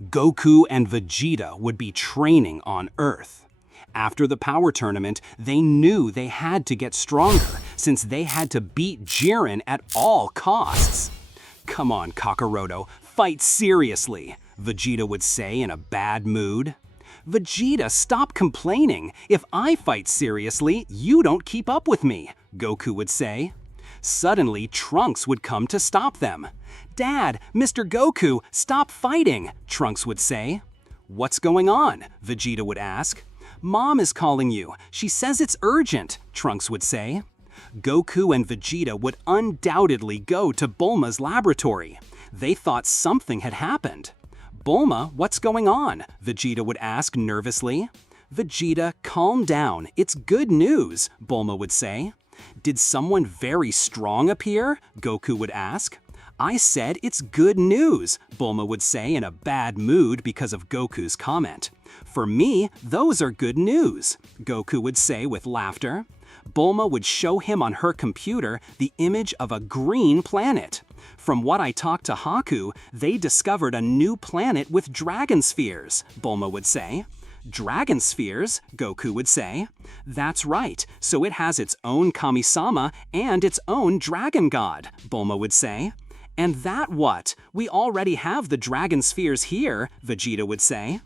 Goku and Vegeta would be training on Earth. After the power tournament, they knew they had to get stronger since they had to beat Jiren at all costs. "Come on, Kakaroto, fight seriously," Vegeta would say in a bad mood. "Vegeta, stop complaining. If I fight seriously, you don't keep up with me," Goku would say. Suddenly, Trunks would come to stop them. "Dad, Mr. Goku, stop fighting," Trunks would say. "What's going on?" Vegeta would ask. "Mom is calling you. She says it's urgent," Trunks would say. Goku and Vegeta would undoubtedly go to Bulma's laboratory. They thought something had happened. "Bulma, what's going on?" Vegeta would ask nervously. "Vegeta, calm down. It's good news," Bulma would say. "Did someone very strong appear?" Goku would ask. "I said it's good news," Bulma would say in a bad mood because of Goku's comment. "For me, those are good news," Goku would say with laughter. Bulma would show him on her computer the image of a green planet. "From what I talked to Haku, they discovered a new planet with dragon spheres," Bulma would say. "Dragon spheres?" Goku would say. "That's right, so it has its own Kami-sama and its own dragon god," Bulma would say. "And that what? We already have the dragon spheres here," Vegeta would say.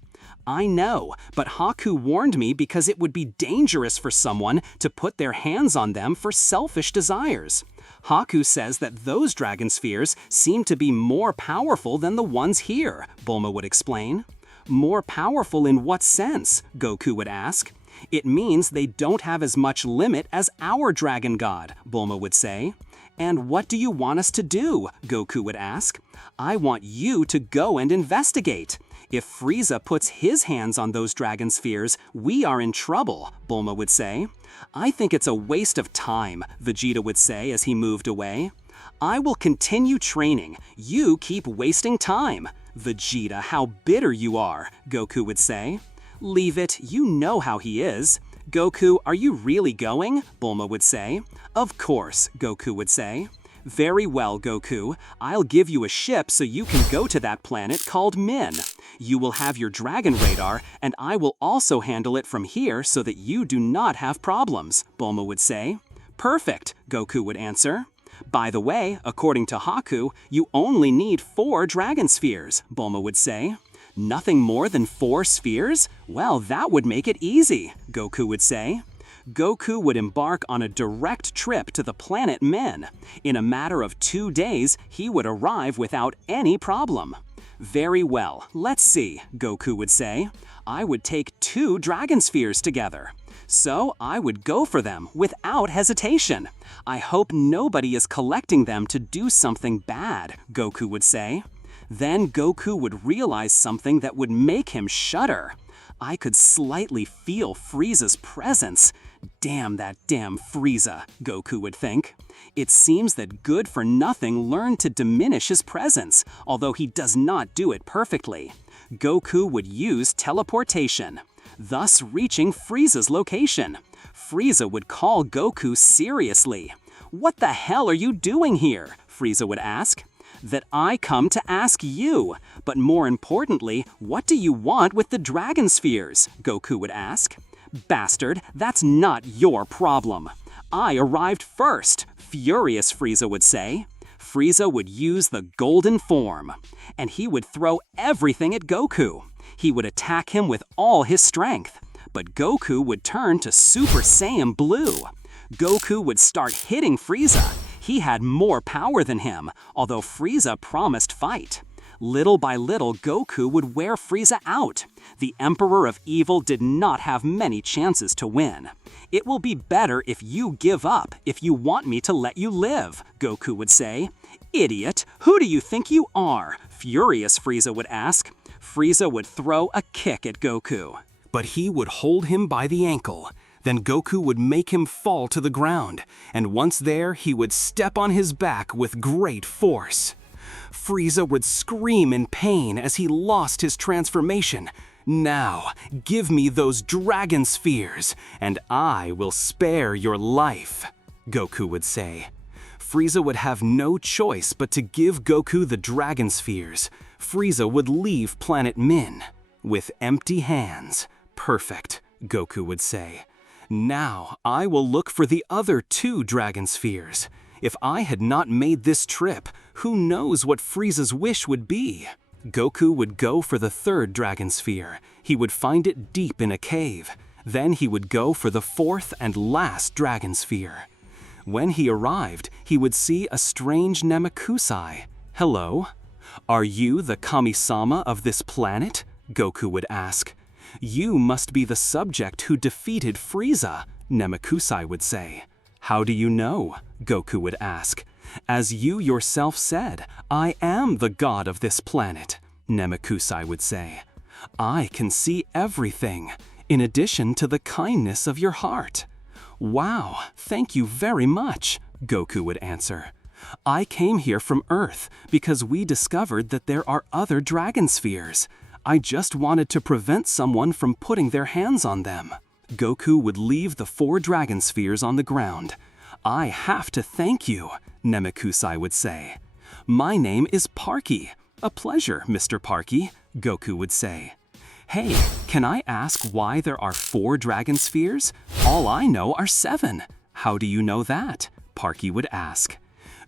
"I know, but Haku warned me because it would be dangerous for someone to put their hands on them for selfish desires. Haku says that those dragon spheres seem to be more powerful than the ones here," Bulma would explain. "More powerful in what sense?" Goku would ask. "It means they don't have as much limit as our dragon god," Bulma would say. "And what do you want us to do?" Goku would ask. "I want you to go and investigate. If Frieza puts his hands on those dragon spheres, we are in trouble," Bulma would say. "I think it's a waste of time," Vegeta would say as he moved away. "I will continue training. You keep wasting time." "Vegeta, how bitter you are," Goku would say. "Leave it, you know how he is." "Goku, are you really going?" Bulma would say. "Of course," Goku would say. "Very well, Goku. I'll give you a ship so you can go to that planet called Min. You will have your dragon radar, and I will also handle it from here so that you do not have problems," Bulma would say. "Perfect," Goku would answer. "By the way, according to Haku, you only need 4 dragon spheres," Bulma would say. "Nothing more than 4 spheres? Well, that would make it easy," Goku would say. Goku would embark on a direct trip to the planet Min. In a matter of 2 days, he would arrive without any problem. "Very well, let's see," Goku would say. "I would take 2 dragon spheres together. So I would go for them without hesitation. I hope nobody is collecting them to do something bad," Goku would say. Then Goku would realize something that would make him shudder. I could slightly feel Frieza's presence. "Damn that damn Frieza," Goku would think. It seems that good-for-nothing learned to diminish his presence, although he does not do it perfectly. Goku would use teleportation, thus reaching Frieza's location. Frieza would call Goku seriously. "What the hell are you doing here?" Frieza would ask. "That I come to ask you. But more importantly, what do you want with the dragon spheres?" Goku would ask. "Bastard, that's not your problem. I arrived first," furious Frieza would say. Frieza would use the golden form, and he would throw everything at Goku. He would attack him with all his strength, but Goku would turn to Super Saiyan Blue. Goku would start hitting Frieza. He had more power than him, although Frieza promised fight. Little by little, Goku would wear Frieza out. The Emperor of Evil did not have many chances to win. "It will be better if you give up, if you want me to let you live," Goku would say. "Idiot, who do you think you are?" furious Frieza would ask. Frieza would throw a kick at Goku, but he would hold him by the ankle. Then Goku would make him fall to the ground, and once there, he would step on his back with great force. Frieza would scream in pain as he lost his transformation. "Now, give me those dragon spheres, and I will spare your life," Goku would say. Frieza would have no choice but to give Goku the dragon spheres. Frieza would leave planet Min with empty hands. Perfect, Goku would say. Now I will look for the other 2 dragon spheres. If I had not made this trip, who knows what Frieza's wish would be? Goku would go for the 3rd dragon sphere. He would find it deep in a cave. Then he would go for the 4th and last dragon sphere. When he arrived, he would see a strange Namekusei. Hello? Are you the Kami-sama of this planet? Goku would ask. You must be the subject who defeated Frieza, Namekusei would say. How do you know? Goku would ask. As you yourself said, I am the god of this planet, Namekusei would say. I can see everything, in addition to the kindness of your heart. Wow, thank you very much, Goku would answer. I came here from Earth because we discovered that there are other dragon spheres. I just wanted to prevent someone from putting their hands on them. Goku would leave the 4 dragon spheres on the ground. I have to thank you, Namekusei would say. My name is Parky. A pleasure, Mr. Parky, Goku would say. Hey, can I ask why there are 4 dragon spheres? All I know are 7. How do you know that? Parky would ask.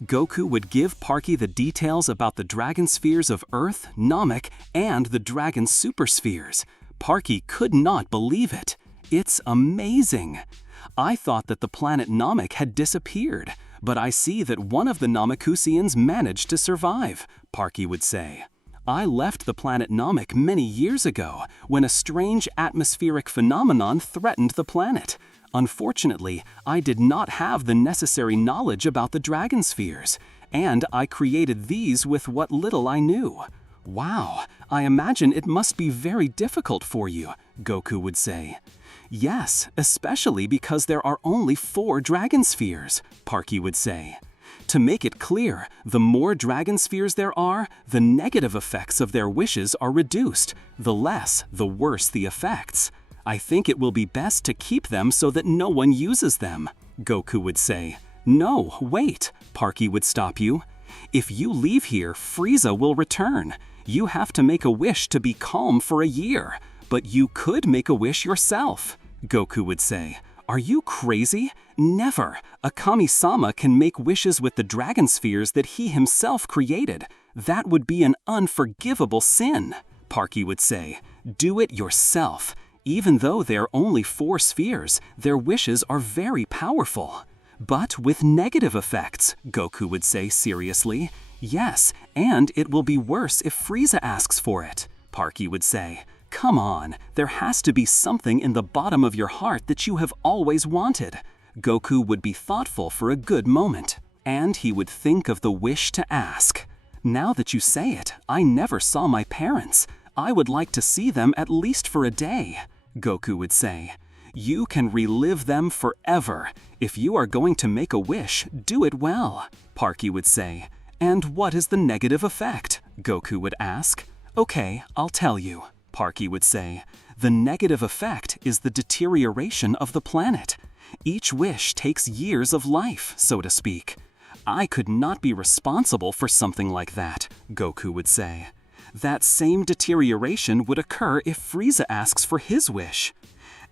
Goku would give Parky the details about the dragon spheres of Earth, Namek, and the dragon super spheres. Parky could not believe it. It's amazing. I thought that the planet Namek had disappeared, but I see that one of the Namekusians managed to survive, Parky would say. I left the planet Namek many years ago when a strange atmospheric phenomenon threatened the planet. Unfortunately, I did not have the necessary knowledge about the dragon spheres, and I created these with what little I knew. Wow, I imagine it must be very difficult for you, Goku would say. Yes, especially because there are only 4 dragon spheres, Parky would say. To make it clear, the more dragon spheres there are, the negative effects of their wishes are reduced. The less, the worse the effects. I think it will be best to keep them so that no one uses them, Goku would say. No, wait, Parky would stop you. If you leave here, Frieza will return. You have to make a wish to be calm for a year, but you could make a wish yourself, Goku would say. Are you crazy? Never. A Kami-sama can make wishes with the dragon spheres that he himself created. That would be an unforgivable sin, Parky would say. Do it yourself. Even though there are only 4 spheres, their wishes are very powerful. But with negative effects, Goku would say seriously. Yes, and it will be worse if Frieza asks for it, Parky would say. Come on, there has to be something in the bottom of your heart that you have always wanted. Goku would be thoughtful for a good moment, and he would think of the wish to ask. Now that you say it, I never saw my parents. I would like to see them at least for a day, Goku would say. You can relive them forever. If you are going to make a wish, do it well, Parky would say. And what is the negative effect? Goku would ask. Okay, I'll tell you, Parky would say. The negative effect is the deterioration of the planet. Each wish takes years of life, so to speak. I could not be responsible for something like that, Goku would say. That same deterioration would occur if Frieza asks for his wish.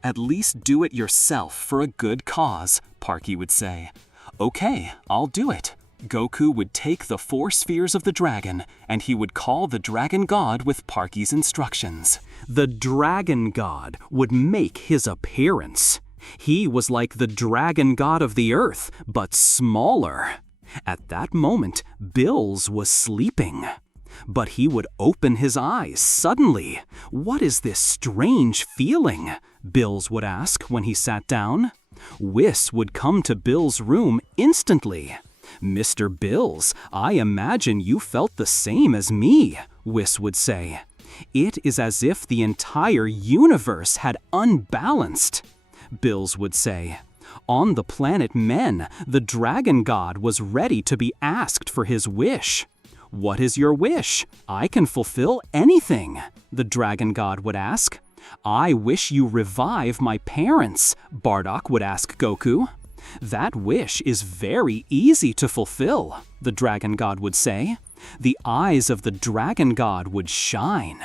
At least do it yourself for a good cause, Parky would say. Okay, I'll do it. Goku would take the 4 spheres of the dragon, and he would call the dragon god with Parky's instructions. The dragon god would make his appearance. He was like the dragon god of the earth, but smaller. At that moment, Bills was sleeping. But he would open his eyes suddenly. What is this strange feeling? Bills would ask when he sat down. Whis would come to Bill's room instantly. Mr. Bills, I imagine you felt the same as me, Whis would say. It is as if the entire universe had unbalanced, Bills would say. On the planet Men, the dragon god was ready to be asked for his wish. What is your wish? I can fulfill anything, the dragon god would ask. I wish you revive my parents, Bardock would ask Goku. That wish is very easy to fulfill, the dragon god would say. The eyes of the dragon god would shine,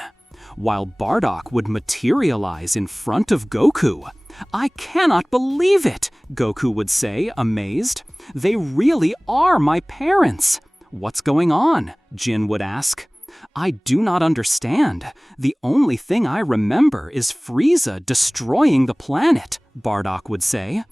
while Bardock would materialize in front of Goku. "I cannot believe it," Goku would say, amazed. "They really are my parents." "What's going on?" Jin would ask. "I do not understand. The only thing I remember is Frieza destroying the planet," Bardock would say.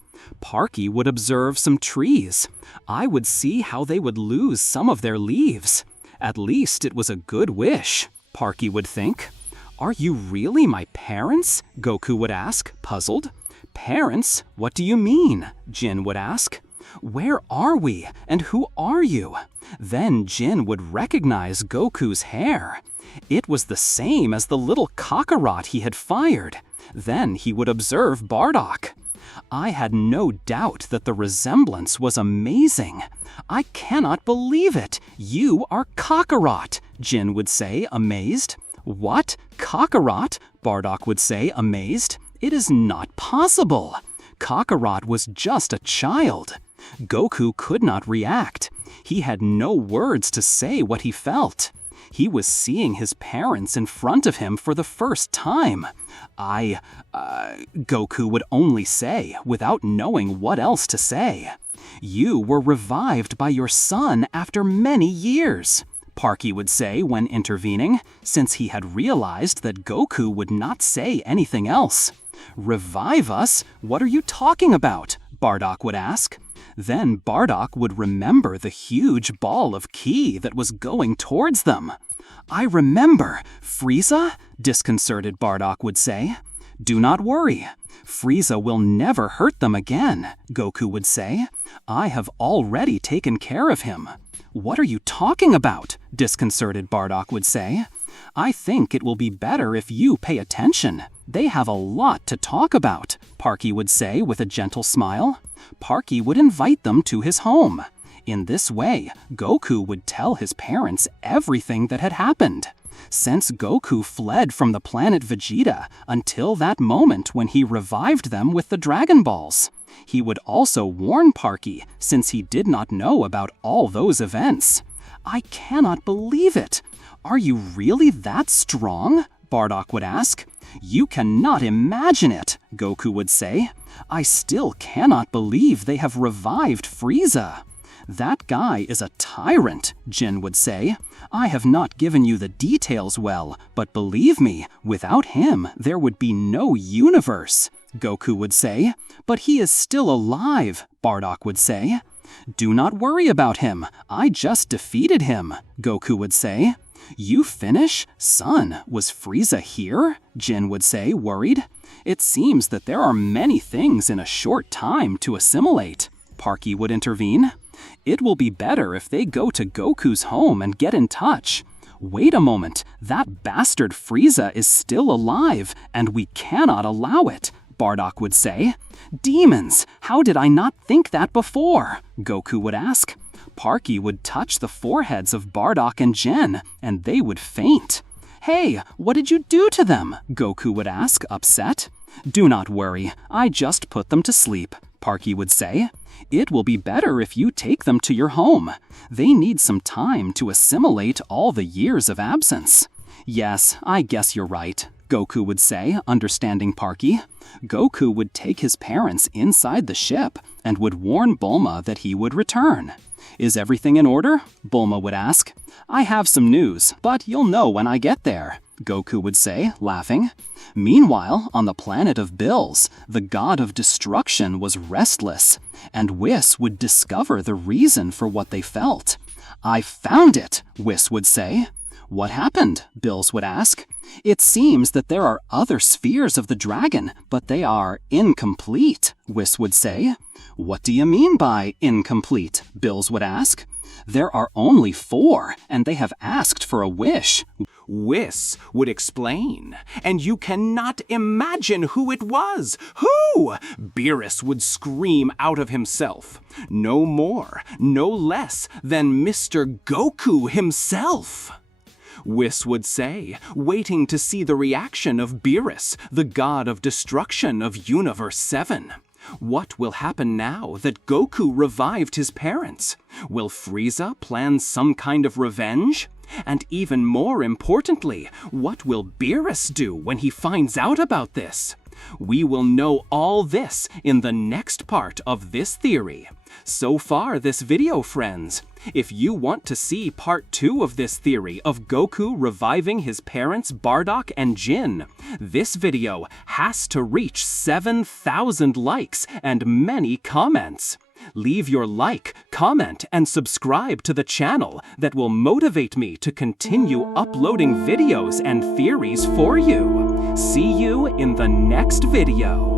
Parky would observe some trees. "I would see how they would lose some of their leaves. At least it was a good wish," Parky would think. "Are you really my parents?" Goku would ask, puzzled. "Parents? What do you mean?" Jin would ask. "Where are we, and who are you?" Then Jin would recognize Goku's hair. It was the same as the little Kakarot he had fired. Then he would observe Bardock. "I had no doubt that the resemblance was amazing. I cannot believe it. You are Kakarot," Jin would say, amazed. "What? Kakarot?" Bardock would say, amazed. "It is not possible. Kakarot was just a child." Goku could not react. He had no words to say what he felt. He was seeing his parents in front of him for the first time. Goku would only say, without knowing what else to say. "You were revived by your son after many years," Parky would say when intervening, since he had realized that Goku would not say anything else. "Revive us? What are you talking about?" Bardock would ask. Then Bardock would remember the huge ball of ki that was going towards them. "I remember. Frieza?" disconcerted Bardock would say. "Do not worry. Frieza will never hurt them again," Goku would say. "I have already taken care of him." "What are you talking about?" disconcerted Bardock would say. "I think it will be better if you pay attention. They have a lot to talk about," Parky would say with a gentle smile. Parky would invite them to his home. In this way, Goku would tell his parents everything that had happened. Since Goku fled from the planet Vegeta until that moment when he revived them with the Dragon Balls. He would also warn Parky, since he did not know about all those events. "I cannot believe it. Are you really that strong?" Bardock would ask. "You cannot imagine it," Goku would say. "I still cannot believe they have revived Frieza." "That guy is a tyrant," Jin would say. "I have not given you the details well, but believe me, without him there would be no universe," Goku would say. "But he is still alive," Bardock would say. "Do not worry about him. I just defeated him," Goku would say. "You finish? Son, was Frieza here?" Jin would say, worried. "It seems that there are many things in a short time to assimilate," Parky would intervene. "It will be better if they go to Goku's home and get in touch." "Wait a moment, that bastard Frieza is still alive, and we cannot allow it," Bardock would say. "Demons, how did I not think that before?" Goku would ask. Parky would touch the foreheads of Bardock and Jin, and they would faint. "Hey, what did you do to them?" Goku would ask, upset. "Do not worry, I just put them to sleep," Parky would say. "It will be better if you take them to your home. They need some time to assimilate all the years of absence." "Yes, I guess you're right," Goku would say, understanding Parky. Goku would take his parents inside the ship and would warn Bulma that he would return. "Is everything in order?" Bulma would ask. "I have some news, but you'll know when I get there," Goku would say, laughing. Meanwhile, on the planet of Bills, the god of destruction was restless, and Whis would discover the reason for what they felt. "I found it," Whis would say. "What happened?" Bills would ask. "It seems that there are other spheres of the dragon, but they are incomplete," Whis would say. "What do you mean by incomplete?" Bills would ask. "There are only 4, and they have asked for a wish," Whis would explain, "and you cannot imagine who it was." "Who?" Beerus would scream out of himself. "No more, no less than Mr. Goku himself," Whis would say, waiting to see the reaction of Beerus, the god of destruction of Universe 7. What will happen now that Goku revived his parents? Will Frieza plan some kind of revenge? And even more importantly, what will Beerus do when he finds out about this? We will know all this in the next part of this theory. So far this video, friends. If you want to see part 2 of this theory of Goku reviving his parents Bardock and Jin, this video has to reach 7,000 likes and many comments. Leave your like, comment, and subscribe to the channel that will motivate me to continue uploading videos and theories for you. See you in the next video.